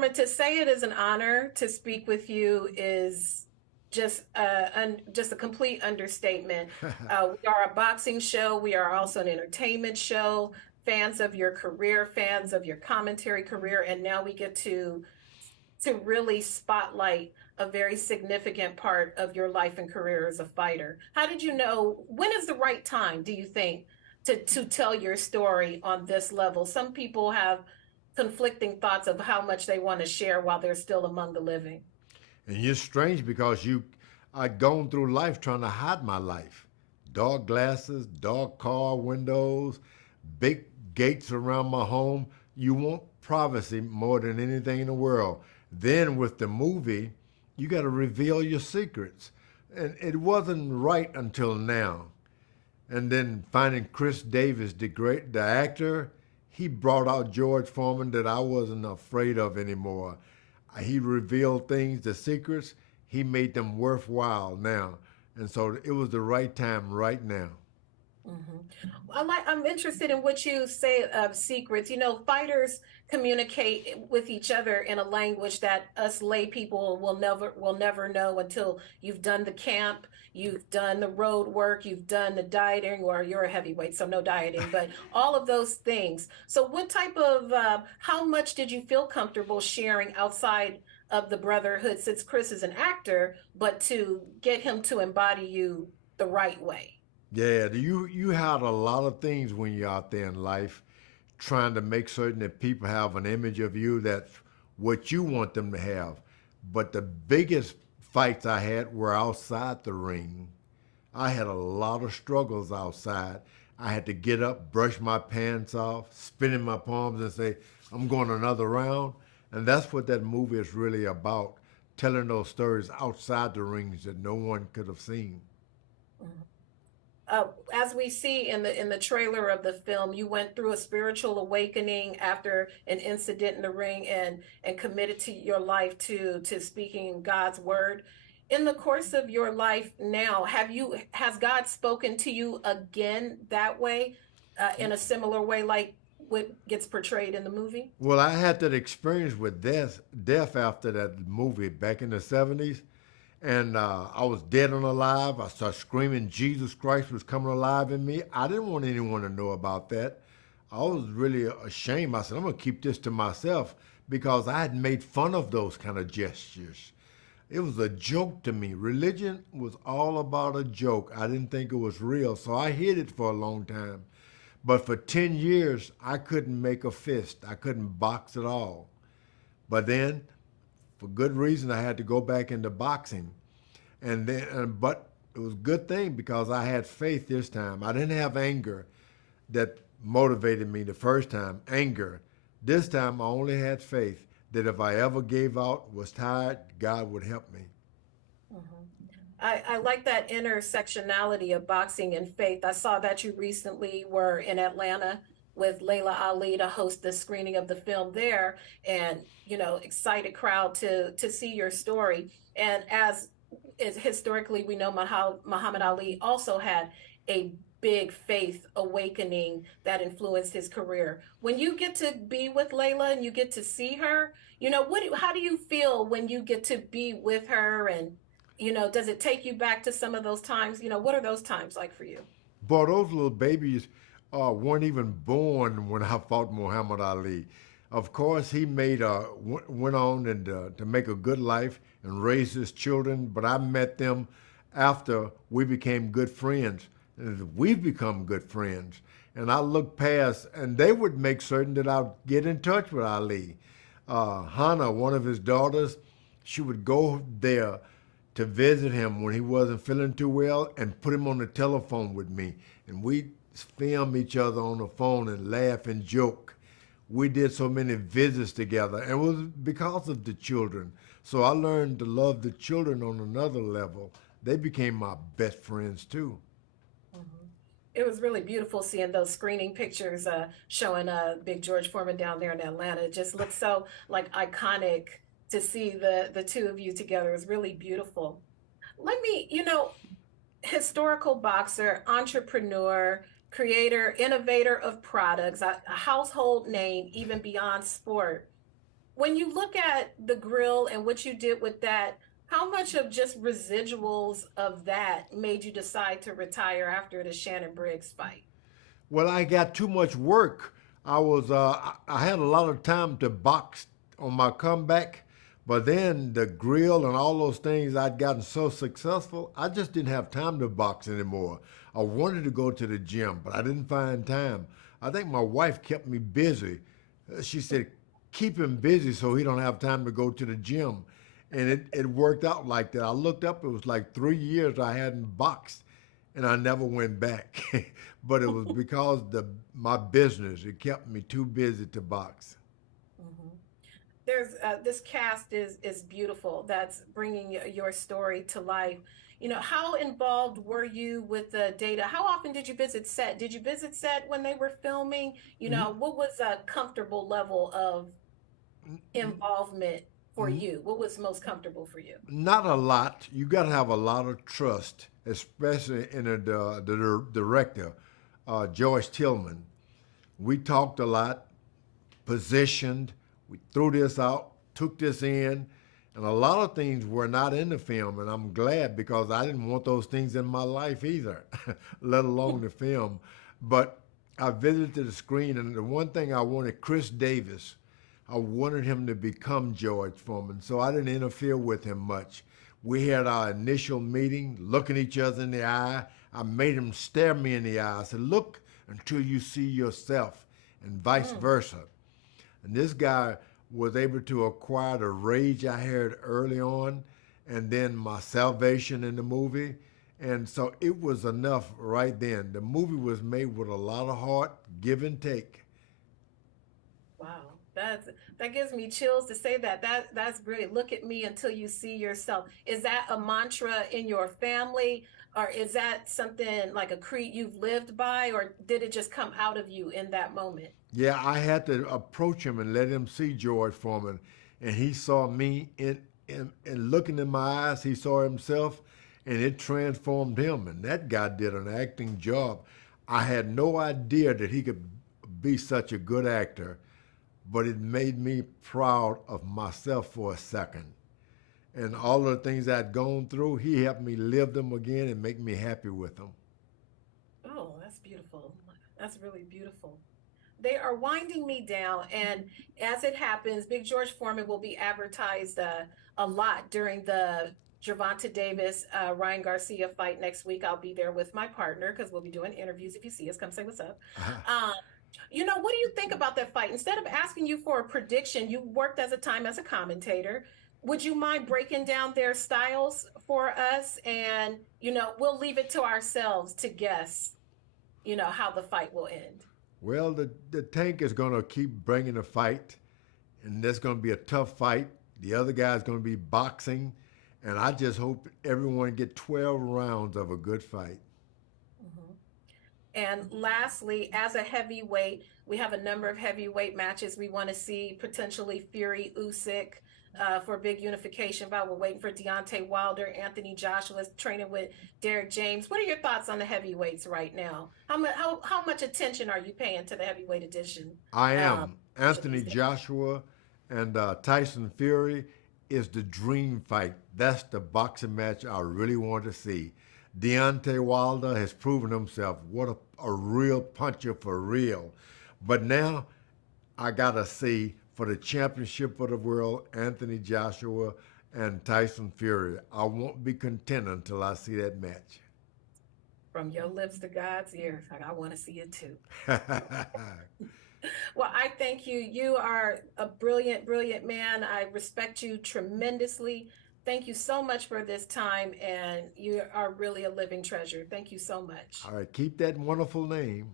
Foreman, to say it is an honor to speak with you is just a complete understatement. We are a boxing show. We are also an entertainment show. Fans of your career, fans of your commentary career, and now we get to really spotlight a very significant part of your life and career as a fighter. How did you know when is the right time, do you think, to tell your story on this level? Some people have conflicting thoughts of how much they want to share while they're still among the living. And you're strange because I'd gone through life trying to hide my life. Dark glasses, dark car windows, big gates around my home. You want privacy more than anything in the world. Then with the movie, you got to reveal your secrets. And it wasn't right until now. And then finding Khris Davis, the actor, he brought out George Foreman that I wasn't afraid of anymore. He revealed things, the secrets. He made them worthwhile now, and so it was the right time, right now. I'm interested in what you say of secrets. You know, fighters communicate with each other in a language that us lay people will never know until you've done the camp, you've done the road work, you've done the dieting, or you're a heavyweight, so no dieting, but all of those things. So, what type of how much did you feel comfortable sharing outside of the brotherhood, since Khris is an actor, but to get him to embody you the right way? Yeah, you had a lot of things when you're out there in life, trying to make certain that people have an image of you that's what you want them to have. But the biggest fights I had were outside the ring. I had a lot of struggles outside. I had to get up, brush my pants off, spin in my palms, and say, I'm going another round. And that's what that movie is really about, telling those stories outside the rings that no one could have seen. Mhm. As we see in the trailer of the film, you went through a spiritual awakening after an incident in the ring, and committed to your life to speaking God's word. In the course of your life now, has God spoken to you again that way, in a similar way, like what gets portrayed in the movie? Well, I had that experience with death after that movie back in the 70s. And I was dead and alive. I started screaming Jesus Christ was coming alive in me. I didn't want anyone to know about that. I was really ashamed. I said, I'm going to keep this to myself because I had made fun of those kind of gestures. It was a joke to me. Religion was all about a joke. I didn't think it was real, so I hid it for a long time. But for 10 years, I couldn't make a fist. I couldn't box at all. But then, for good reason, I had to go back into boxing. But it was a good thing because I had faith this time. I didn't have anger that motivated me the first time, anger. This time I only had faith that if I ever gave out, was tired, God would help me. Mhm. I like that intersectionality of boxing and faith. I saw that you recently were in Atlanta with Layla Ali to host the screening of the film there, and excited crowd to see your story. And as is historically, we know Muhammad Ali also had a big faith awakening that influenced his career. When you get to be with Layla and you get to see her, how do you feel when you get to be with her? And does it take you back to some of those times? What are those times like for you? Boy, those little babies weren't even born when I fought Muhammad Ali. Of course, he went on and to make a good life and raise his children. But I met them after we became good friends. And we've become good friends. And I looked past, and they would make certain that I'd get in touch with Ali. Hannah, one of his daughters, she would go there to visit him when he wasn't feeling too well and put him on the telephone with me. And we film each other on the phone and laugh and joke. We did so many visits together, and it was because of the children. So I learned to love the children on another level. They became my best friends too. Mhm. It was really beautiful seeing those screening pictures, showing Big George Foreman down there in Atlanta. It just looks so like iconic to see the two of you together. It was really beautiful. Let me, historical boxer, entrepreneur, creator, innovator of products, a household name even beyond sport. When you look at the grill and what you did with that, how much of just residuals of that made you decide to retire after the Shannon Briggs fight? Well, I got too much work. I had a lot of time to box on my comeback, but then the grill and all those things I'd gotten so successful, I just didn't have time to box anymore. I wanted to go to the gym, but I didn't find time. I think my wife kept me busy. She said, keep him busy so he don't have time to go to the gym. And it worked out like that. I looked up, it was like 3 years I hadn't boxed and I never went back. But it was because my business, it kept me too busy to box. Mhm. There's this cast is beautiful. That's bringing your story to life. How involved were you with the data? How often did you visit set? Did you visit set when they were filming? What was a comfortable level of involvement for you? What was most comfortable for you? Not a lot. You got to have a lot of trust, especially in the director, George Tillman. We talked a lot, positioned. We threw this out, took this in, and a lot of things were not in the film, and I'm glad because I didn't want those things in my life either, let alone the film. But I visited the screen, and the one thing I wanted, Khris Davis, I wanted him to become George Foreman, so I didn't interfere with him much. We had our initial meeting, looking each other in the eye. I made him stare me in the eye. I said, look until you see yourself, and vice Mm. versa. And this guy was able to acquire the rage I had early on and then my salvation in the movie. And so it was enough right then. The movie was made with a lot of heart, give and take. Wow, that gives me chills to say that. That's brilliant. Look at me until you see yourself. Is that a mantra in your family, or is that something like a creed you've lived by, or did it just come out of you in that moment? Yeah, I had to approach him and let him see George Foreman. And he saw me in looking in my eyes, he saw himself, and it transformed him. And that guy did an acting job. I had no idea that he could be such a good actor, but it made me proud of myself for a second. And all of the things I'd gone through, he helped me live them again and make me happy with them. Oh, that's beautiful. That's really beautiful. They are winding me down, and as it happens, Big George Foreman will be advertised a lot during the Gervonta Davis Ryan Garcia fight next week. I'll be there with my partner because we'll be doing interviews. If you see us, come say what's up. Um, what do you think about that fight? Instead of asking you for a prediction, you worked as a time as a commentator. Would you mind breaking down their styles for us? And we'll leave it to ourselves to guess, how the fight will end. Well, the tank is going to keep bringing a fight, and there's going to be a tough fight. The other guy's going to be boxing, and I just hope everyone get 12 rounds of a good fight. Mhm. And lastly, as a heavyweight, we have a number of heavyweight matches we want to see, potentially Fury Usyk for big unification bout. We're waiting for Deontay Wilder, Anthony Joshua training with Derek James. What are your thoughts on the heavyweights right now? How much attention are you paying to the heavyweight edition? I Um, am. Anthony Joshua and Tyson Fury is the dream fight. That's the boxing match I really want to see. Deontay Wilder has proven himself. What a real puncher for real. But now I got to see for the championship of the world, Anthony Joshua and Tyson Fury. I won't be content until I see that match. from your lips to God's ears. Like, I want to see it too. Well, I thank you. You are a brilliant, brilliant man. I respect you tremendously. Thank you so much for this time, and you are really a living treasure. Thank you so much. All right, keep that wonderful name.